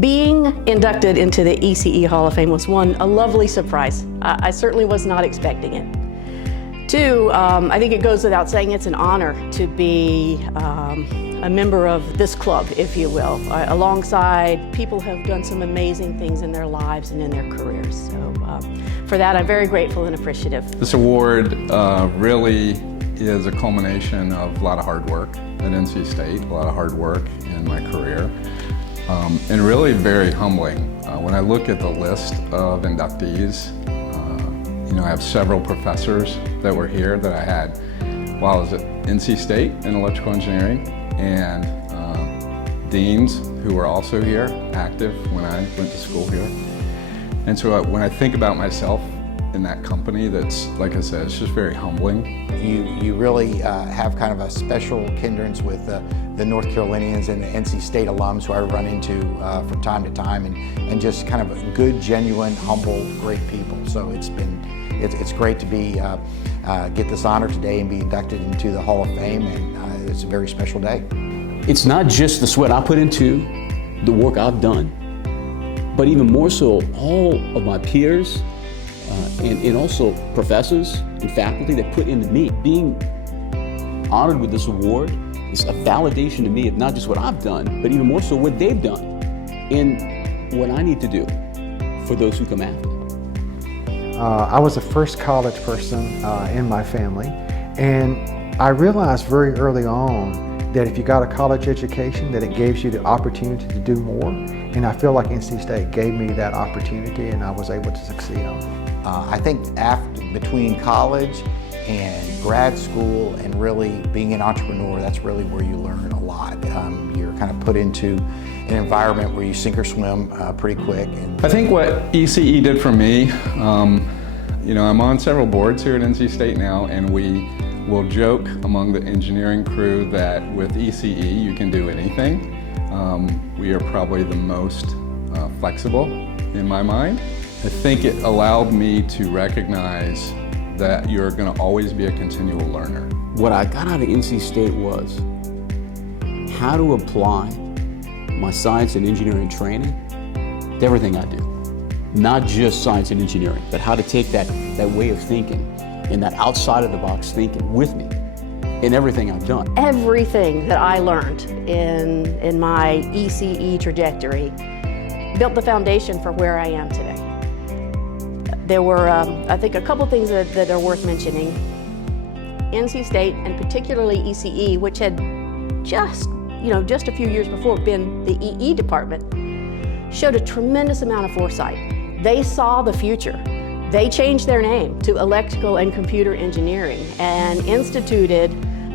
Being inducted into the ECE Hall of Fame was a lovely surprise. I certainly was not expecting it. Two, I think it goes without saying it's an honor to be a member of this club, if you will, alongside people who have done some amazing things in their lives and in their careers. So for that, I'm very grateful and appreciative. This award really is a culmination of a lot of hard work at NC State, a lot of hard work in my career. And really very humbling. When I look at the list of inductees, I have several professors that were here that I had while I was at NC State in electrical engineering, and deans who were also here, active when I went to school here. And so when I think about myself in that company, that's, like I said, it's just very humbling. You really have kind of a special kindreds with the North Carolinians and the NC State alums who I run into from time to time, and just kind of good, genuine, humble, great people. So it's great to be get this honor today and be inducted into the Hall of Fame, and it's a very special day. It's not just the sweat I put into the work I've done, but even more so all of my peers and also professors and faculty that put into me. Being honored with this award is a validation to me of not just what I've done, but even more so what they've done and what I need to do for those who come after. I was the first college person in my family, and I realized very early on that if you got a college education, that it gives you the opportunity to do more, and I feel like NC State gave me that opportunity, and I was able to succeed on it. I think between college and grad school and really being an entrepreneur, that's really where you learn a lot. You're kind of put into an environment where you sink or swim pretty quick. I think what ECE did for me, I'm on several boards here at NC State now, and we will joke among the engineering crew that with ECE you can do anything. We are probably the most flexible in my mind. I think it allowed me to recognize that you're going to always be a continual learner. What I got out of NC State was how to apply my science and engineering training to everything I do. Not just science and engineering, but how to take that way of thinking and that outside of the box thinking with me in everything I've done. Everything that I learned in my ECE trajectory built the foundation for where I am today. There were, I think, a couple things that are worth mentioning. NC State, and particularly ECE, which had just a few years before been the EE department, showed a tremendous amount of foresight. They saw the future. They changed their name to Electrical and Computer Engineering and instituted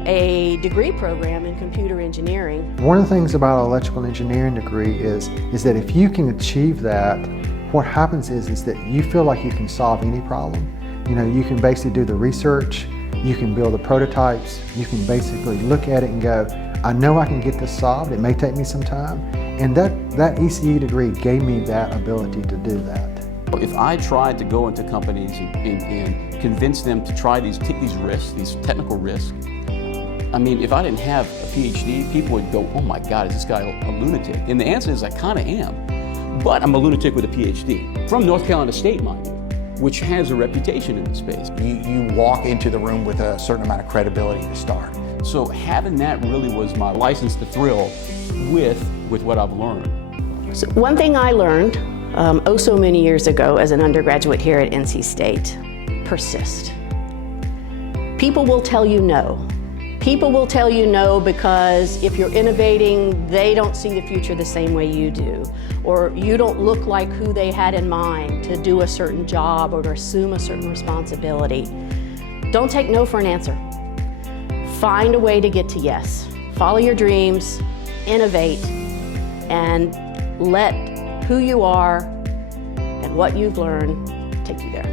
a degree program in computer engineering. One of the things about an electrical engineering degree is that if you can achieve that, what happens is that you feel like you can solve any problem. You can basically do the research, you can build the prototypes, you can basically look at it and go, I know I can get this solved, it may take me some time, and that ECE degree gave me that ability to do that. If I tried to go into companies and convince them to try take these risks, these technical risks, if I didn't have a PhD, people would go, oh my God, is this guy a lunatic? And the answer is I kind of am. But I'm a lunatic with a PhD, from North Carolina State, mind you, which has a reputation in the space. You walk into the room with a certain amount of credibility to start. So having that really was my license to thrill with what I've learned. So one thing I learned so many years ago as an undergraduate here at NC State, persist. People will tell you no. People will tell you no because if you're innovating, they don't see the future the same way you do, or you don't look like who they had in mind to do a certain job or to assume a certain responsibility. Don't take no for an answer. Find a way to get to yes. Follow your dreams, innovate, and let who you are and what you've learned take you there.